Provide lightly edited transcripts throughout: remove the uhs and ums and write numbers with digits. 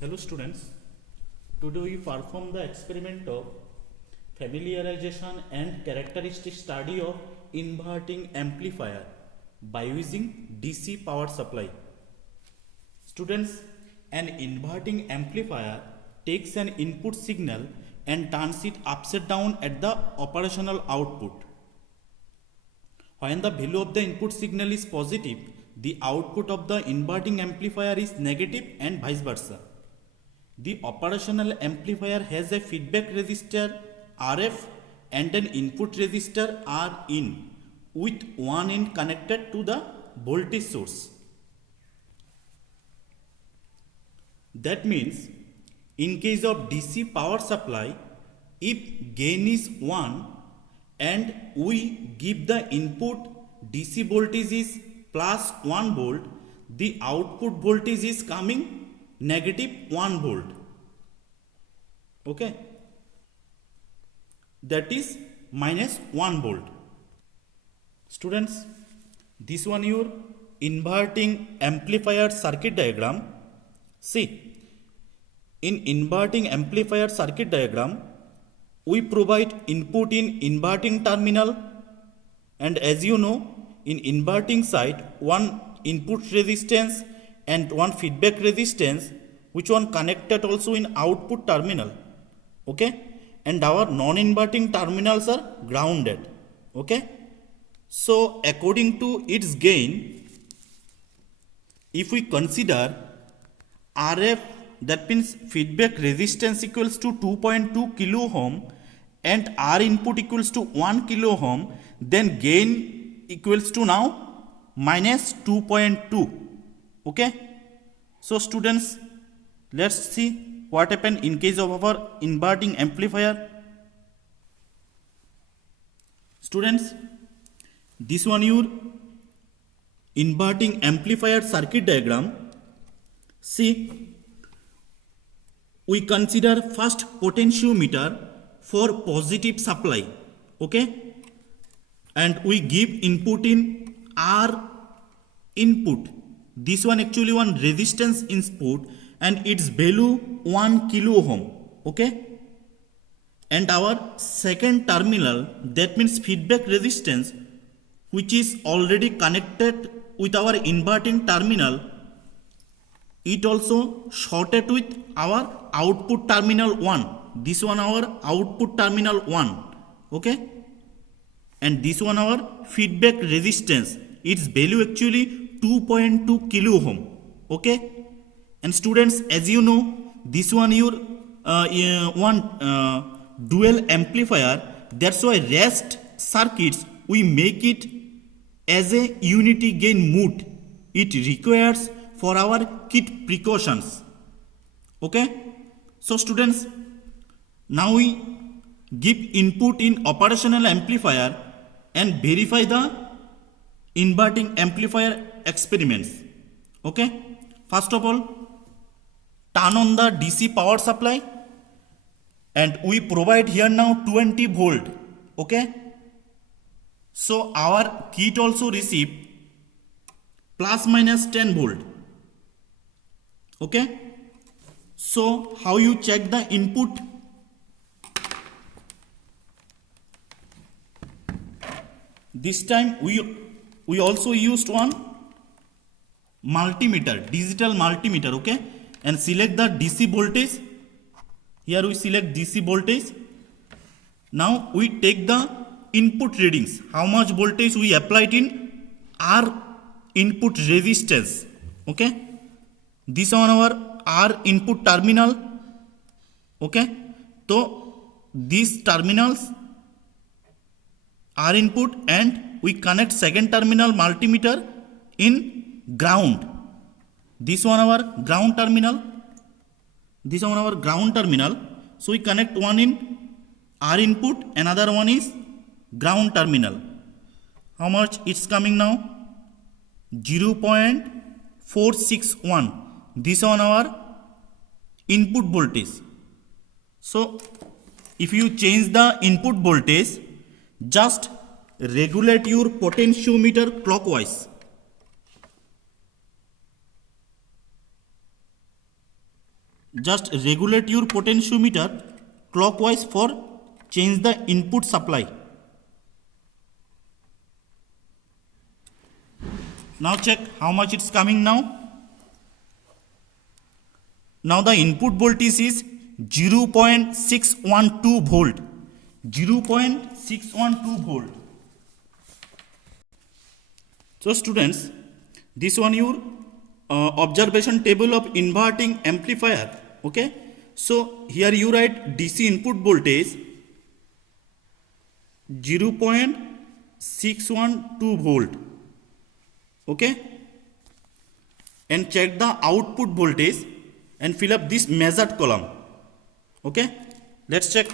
Hello students, today we perform the experiment of familiarization and characteristic study of inverting amplifier by using DC power supply. Students, an inverting amplifier takes an input signal and turns it upside down at the operational output. When the value of the input signal is positive, the output of the inverting amplifier is negative and vice versa. The operational amplifier has a feedback resistor RF and an input resistor Rin with one end connected to the voltage source. That means in case of DC power supply, if gain is 1 and we give the input DC voltage is plus 1 volt, the output voltage is coming negative 1 volt. Okay, that is minus 1 volt. Students, this one your inverting amplifier circuit diagram. See, in inverting amplifier circuit diagram, we provide input in inverting terminal, and as you know, in inverting side, one input resistance and one feedback resistance, which one connected also in output terminal. Okay, and our non-inverting terminals are grounded. Okay, so according to its gain, if we consider RF, that means feedback resistance equals to 2.2 kilo ohm and R input equals to 1 kilo ohm, then gain equals to now minus 2.2. Okay, so students, let's see what happened in case of our inverting amplifier. Students, this one your inverting amplifier circuit diagram. See, we consider first potentiometer for positive supply. Okay, and we give input in R input. This one actually one resistance input and its value 1 kilo ohm. Okay, and our second terminal, that means feedback resistance, which is already connected with our inverting terminal, it also shorted with our output terminal 1. This one our output terminal 1. Okay, and this one our feedback resistance, its value actually 2.2 kilo ohm. Okay, and students, as you know, this one your dual amplifier, that's why rest circuits we make it as a unity gain mode. It requires for our kit precautions. Okay, so students, now we give input in operational amplifier and verify the inverting amplifier experiments. Okay, first of all, turn on the DC power supply and we provide here now 20 volt. Okay, so our kit also receive plus minus 10 volt. Okay, so how you check the input? This time we also used one multimeter, digital multimeter. Okay, and select the DC voltage. Here we select DC voltage. Now we take the input readings, how much voltage we applied in R input resistance. Okay, this on our R input terminal. Okay, so these terminals R input, and we connect second terminal multimeter in ground. This one our ground terminal. This one our ground terminal. So we connect one in R input, another one is ground terminal. How much it's coming now? 0.461. This on our input voltage. So if you change the input voltage, just regulate your potentiometer clockwise. just regulate your potentiometer clockwise for change the input supply. Now check how much it's coming now. Now the input voltage is 0.612 volt. 0.612 volt. So students, this one your observation table of inverting amplifier. Okay. So here you write DC input voltage 0.612 volt. Okay. And check the output voltage and fill up this measured column. Okay. Let's check.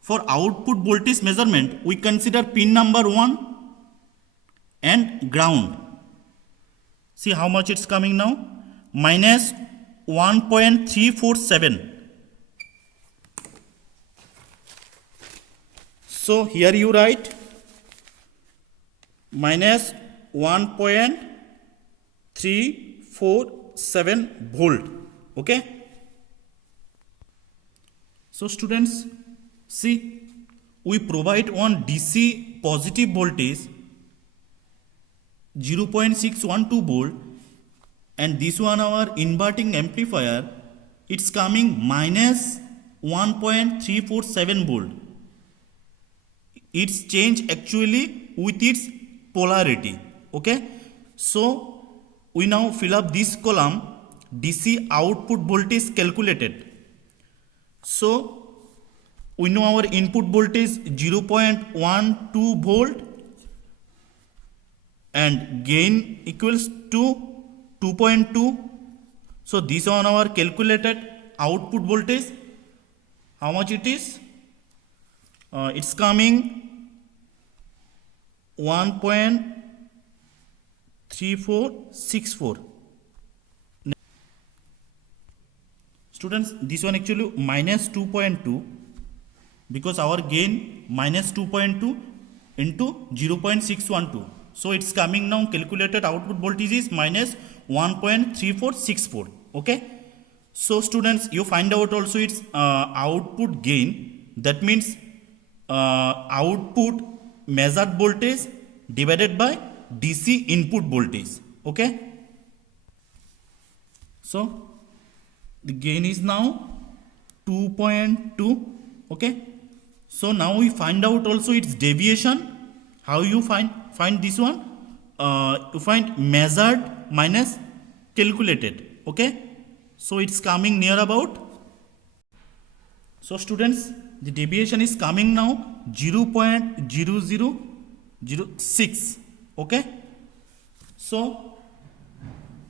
For output voltage measurement, we consider pin number 1 and ground. See how much it's coming now? Minus 1.347. So here you write minus 1.347 volt. Okay. So students, see, we provide one DC positive voltage 0.612 volt, and this one our inverting amplifier, it's coming minus 1.347 volt. It's change actually with its polarity. Okay. So we now fill up this column DC output voltage calculated. So we know our input voltage 0.12 volt and gain equals to 2.2. So this on our calculated output voltage. How much it is? It's coming 1.3464. Students, this one actually minus 2.2, because our gain minus 2.2 into 0.612. So it's coming now calculated output voltage is minus 1.3464. Okay. So students, you find out also its output gain. That means output measured voltage divided by DC input voltage. Okay. So the gain is now 2.2. Okay. So now we find out also its deviation. How you find this one? To find measured minus calculated. Okay. So it's coming near about. So students, the deviation is coming now 0.0006. Okay. So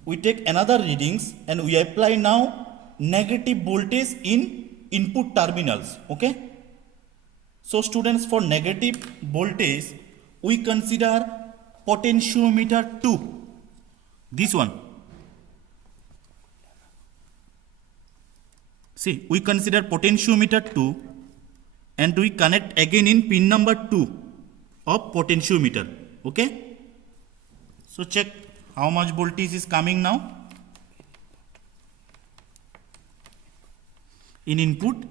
we take another readings and we apply now negative voltage in input terminals. Okay. So students, for negative voltage we consider potentiometer 2, this one. See, we consider potentiometer 2 and we connect again in pin number 2 of potentiometer. Okay. So check how much voltage is coming now in input.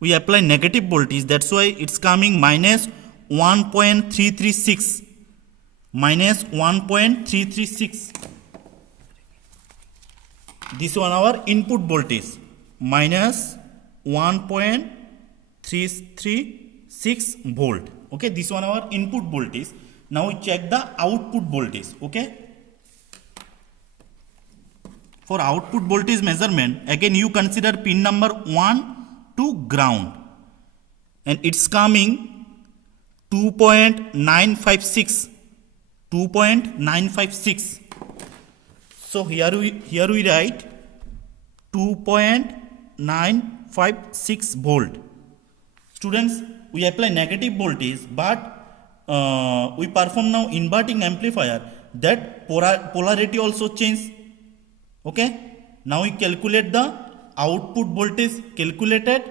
We apply negative voltage, that's why it's coming minus 1.336. Minus 1.336. This one our input voltage minus 1.336 volt. Okay, this one our input voltage. Now we check the output voltage. Okay. For output voltage measurement, again you consider pin number 1 to ground, and it's coming 2.956. 2.956. So here we write 2.956 volt. Students, we apply negative voltage, but we perform now inverting amplifier, that polarity also change. Okay. Now we calculate the output voltage calculated,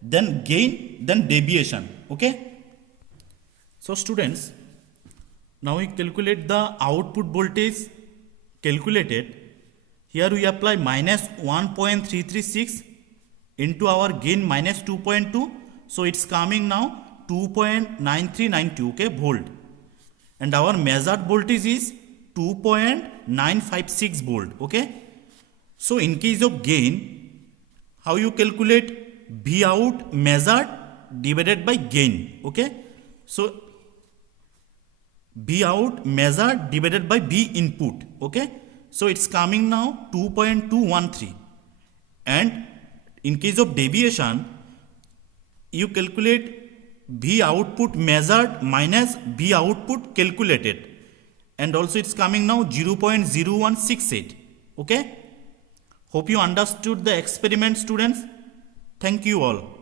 then gain, then deviation. Okay. So students, now we calculate the output voltage calculated. Here we apply minus 1.336 into our gain minus 2.2. So it's coming now 2.9392, okay, volt. And our measured voltage is 2.956 volt, okay. So in case of gain, how you calculate V out measured divided by gain, okay. So V out measured divided by V input, okay. So it's coming now 2.213. And in case of deviation, you calculate V output measured minus V output calculated, and also it's coming now 0.0168, okay. Hope you understood the experiment, students. Thank you all.